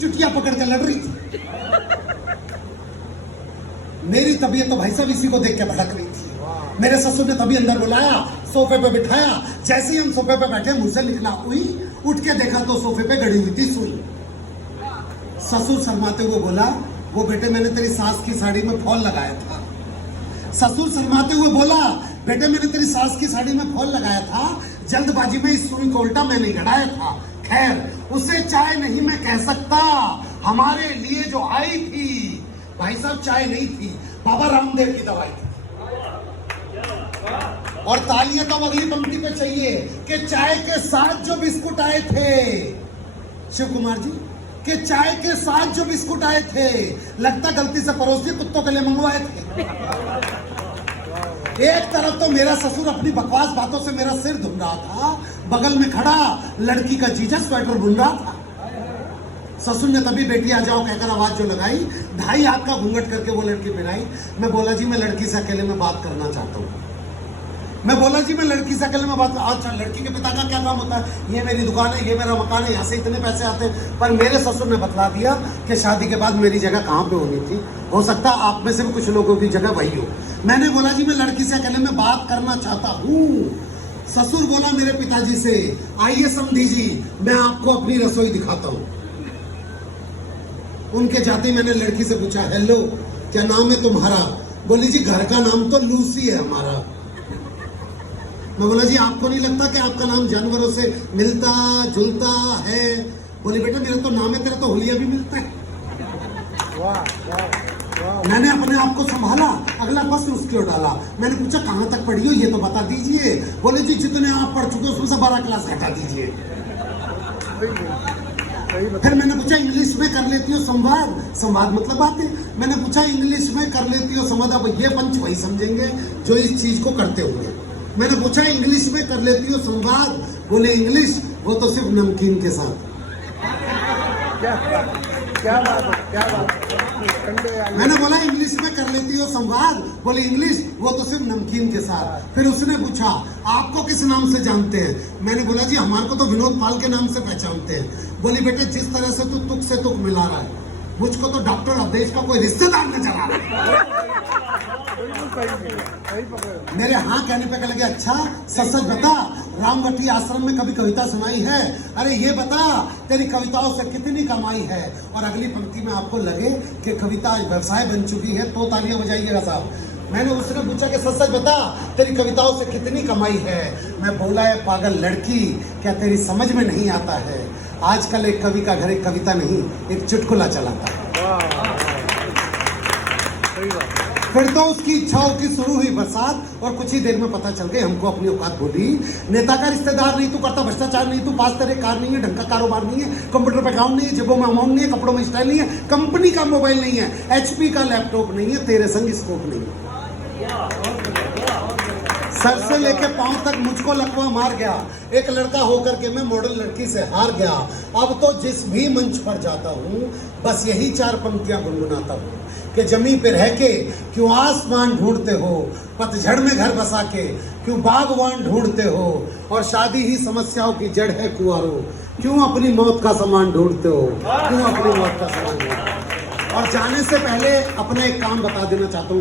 चुटिया पकड़ के लड़ रही थी। मेरी तबीयत तो भाई साहब इसी को देख के भड़क रही थी। मेरे ससुर ने तभी अंदर बुलाया, सोफे पे बिठाया। जैसे ही हम सोफे पे बैठे, मुझसे निकला हुई, उठ के देखा तो सोफे पे गड़ी हुई थी सुई। ससुर शर्माते हुए बोला, वो बेटे मैंने तेरी सास की साड़ी में फॉल लगाया था। ससुर शर्माते हुए बोला, बेटे मैंने तेरी सास की साड़ी में फॉल लगाया था, जल्दबाजी में इस सुई को उल्टा मैंने गड़ाया था। खैर, उसे चाय नहीं मैं कह सकता, हमारे लिए जो आई थी भाई साहब चाय नहीं थी, बाबा रामदेव की दवाई थी। और तालियां तो अगली पंक्ति पे चाहिए कि चाय के साथ जो बिस्कुट आए थे, शिव कुमार जी, कि चाय के साथ जो बिस्कुट आए थे, लगता गलती से पड़ोस दिए, कुत्तों के लिए मंगवाए थे। एक तरफ तो मेरा ससुर अपनी बकवास बातों से मेरा सिर धुन रहा था, बगल में खड़ा लड़की का जीजा स्वेटर बुन रहा था। ससुर ने तभी बेटी आ जाओ कहकर आवाज जो लगाई, 2.5 हाथ का घूंघट करके वो लड़की पिराई। मैं बोला जी मैं लड़की से अकेले में बात करना चाहता हूँ। मैं बोला जी मैं लड़की से अकेले में बात। अच्छा, लड़की के पिता का क्या काम होता है? ये मेरी दुकान है, ये मेरा मकान है, यहाँ से इतने पैसे आते हैं। पर मेरे ससुर ने बतला दिया कि शादी के बाद मेरी जगह कहाँ पे होनी थी। हो सकता है आप में से भी कुछ लोगों की जगह वही हो। मैंने बोला जी मैं लड़की से अकेले में बात करना चाहता हूँ। ससुर बोला मेरे पिताजी से, आइए समधी जी, मैं आपको अपनी रसोई दिखाता हूँ। उनके जाते मैंने लड़की से पूछा, हेलो क्या नाम है तुम्हारा? बोली जी घर का नाम तो लूसी है हमारा। मैं बोला जी आपको नहीं लगता कि आपका नाम जानवरों से मिलता जुलता है? बोली बेटा मेरा तो नाम है, तेरा तो हुलिया भी मिलता है। मैंने अपने आप को संभाला, अगला प्रश्न उसकी ओर डाला। मैंने पूछा कहाँ तक पढ़ी हो ये तो बता दीजिए। बोले जी जितने आप पढ़ चुके उसमें से 12 क्लास हटा दीजिए। फिर मैंने पूछा इंग्लिश में कर लेती हो संवाद? संवाद मतलब बातें। मैंने पूछा इंग्लिश में कर लेती हो संवाद? अब ये पंच वही समझेंगे जो इस चीज को करते होंगे। मैंने पूछा इंग्लिश में कर लेती हो संवाद? बोले इंग्लिश वो तो सिर्फ नमकीन के साथ। क्या बात। मैंने बोला इंग्लिश में कर लेती हो संवाद? बोले इंग्लिश वो तो सिर्फ नमकीन के साथ। फिर उसने पूछा आपको किस नाम से जानते हैं? मैंने बोला जी हमारे को तो विनोद पाल के नाम से पहचानते हैं। बोली बेटे जिस तरह से तू तुक से तुक मिला रहा है, मुझको तो डॉक्टर अवधेश का कोई रिश्तेदार नजर आ रहा है। मेरे हाँ कहने पे लगे, अच्छा सच सच बता रामवटी आश्रम में कभी कविता सुनाई है? अरे ये बता तेरी कविताओं से कितनी कमाई है? और अगली पंक्ति में आपको लगे कि कविता व्यवसाय बन चुकी है तो तालियां बजाइएगा साहब। मैंने उसने पूछा कि सच सच बता तेरी कविताओं से कितनी कमाई है? मैं बोला है पागल लड़की, क्या तेरी समझ में नहीं आता है? आजकल एक कवि का घर एक कविता नहीं एक चुटकुला चलाता है। फिर तो उसकी इच्छाओं की शुरू हुई बरसात और कुछ ही देर में पता चल गई हमको अपनी औकात भूली। नेता का रिश्तेदार नहीं, तू करता भ्रष्टाचार नहीं, तू पास तेरे कार नहीं है, ढंग का कारोबार नहीं है, कंप्यूटर पे अकाउंट नहीं है, जेबों में अमाउंट नहीं है, कपड़ों में स्टाइल नहीं है, कंपनी का मोबाइल नहीं है, HP का लैपटॉप नहीं है, तेरे संग स्कोप नहीं है। सर से लेके पांव तक मुझको लकवा मार गया। एक लड़का होकर के मैं मॉडल लड़की से हार गया। अब तो जिस भी मंच पर जाता हूँ बस यही 4 पंक्तियां गुनगुनाता हूँ कि जमीन पे रह के क्यों आसमान ढूंढते हो, पतझड़ में घर बसा के क्यों बागवान ढूंढते हो, और शादी ही समस्याओं की जड़ है कुंवारों, क्यों अपनी मौत का सामान ढूंढते हो, क्यों अपनी मौत का सामान ढूंढते हो। और जाने से पहले अपना एक काम बता देना चाहता हूँ।